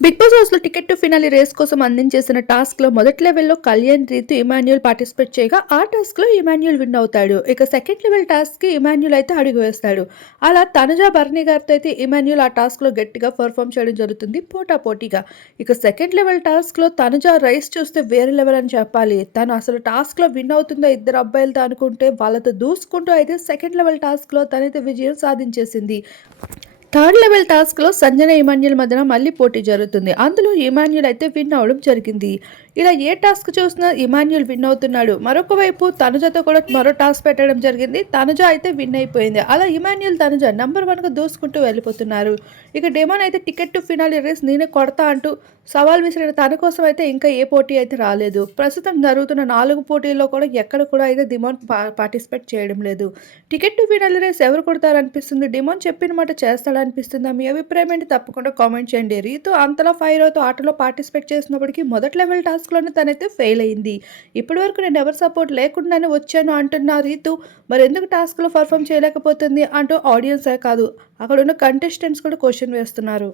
Big boss హౌస్లో ticket to finale race కోసం అందించేసిన టాస్క్లో మొదటి లెవెల్లో కళ్యాణ్ రీతు ఇమాన్యుల్ పార్టిసిపేట్ చేయగా ఆ టాస్క్లో ఇమాన్యుల్ విన్ అవుతాడు. ఇక సెకండ్ లెవెల్ టాస్క్కి ఇమాన్యుల్ అయితే అడుగు వేస్తాడు. అలా తనుజ భరణి గారితో అయితే ఇమాన్యుల్ ఆ టాస్క్లో గట్టిగా పర్ఫామ్ చేయడం జరుగుతుంది పోటా పోటీగా ఇక సెకండ్ లెవెల్ టాస్క్లో తనుజ రైస్ చూస్తే వేరే లెవెల్ అని చెప్పాలి. తను అసలు టాస్క్లో విన్ అవుతుందో ఇద్దరు అబ్బాయిలతో అనుకుంటే వాళ్ళతో దూసుకుంటూ అయితే సెకండ్ లెవెల్ టాస్క్లో తనైతే విజయం సాధించేసింది. థర్డ్ లెవెల్ టాస్క్లో సంజన ఇమాన్యుల్ మధ్యన మళ్ళీ పోటీ జరుగుతుంది. అందులో ఇమాన్యుల్ అయితే విన్ అవడం జరిగింది. ఇలా ఏ టాస్క్ చూసినా ఇమాన్యుల్ విన్ అవుతున్నాడు. మరొక వైపు తనుజతో కూడా మరో టాస్క్ పెట్టడం జరిగింది. తనుజ అయితే విన్ అయిపోయింది. అలా ఇమాన్యుల్ తనుజ నెంబర్ వన్గా దూసుకుంటూ వెళ్ళిపోతున్నారు. ఇక డెమాన్ అయితే టికెట్ టు ఫినాలి రేస్ నేనే కొడతా అంటూ సవాల్ విసిరిన తన కోసం అయితే ఇంకా ఏ పోటీ అయితే రాలేదు. ప్రస్తుతం జరుగుతున్న నాలుగు పోటీల్లో కూడా ఎక్కడ కూడా అయితే డిమాండ్ పార్టిసిపేట్ చేయడం లేదు. టికెట్ టు ఫినాలి రేస్ ఎవరు కొడతారనిపిస్తుంది? డిమాండ్ చెప్పిన మాట అనిపిస్తుంది? మీ అభిప్రాయం ఏంటి? తప్పకుండా కామెంట్ చేయండి. రీతు అంతలా ఫైర్ అవుతూ ఆటలో పార్టిసిపేట్ చేసినప్పటికీ మొదటి లెవెల్ టాస్క్లోనే తనైతే ఫెయిల్ అయింది. ఇప్పటి వరకు నేను ఎవరి సపోర్ట్ లేకుండానే వచ్చాను అంటున్న రీతు మరి ఎందుకు టాస్క్లో పర్ఫామ్ చేయలేకపోతుంది అంటూ ఆడియన్సే కాదు అక్కడ ఉన్న కంటెస్టెంట్స్ కూడా క్వశ్చన్ వేస్తున్నారు.